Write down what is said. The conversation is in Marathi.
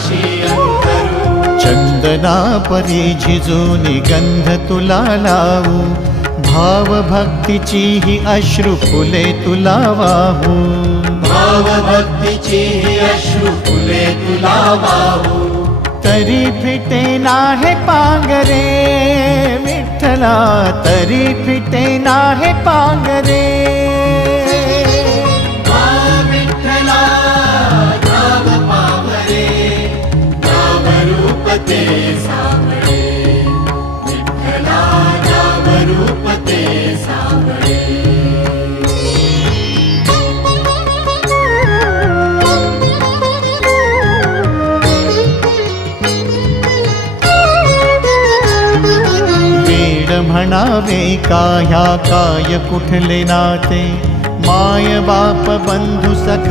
पाशी अंतरू। चंदना परी झिजूनी गंध तुला लावू, भाव भक्तीची ही अश्रु फुले तुला वाहू। भाव भक्तीची ही अश्रु फुले तुला वाहू। तरी फिटे नाहे पांगरे विठ्ठला, तरी फिटे नाहे पांगरे। विठ्ठला नाम पावरे, नाम रूप ते सावळे। विठ्ठला नाम रूप ते सावळे। म्हणावे का ह्या काय कुठले नाते, माय बाप बंधू सखा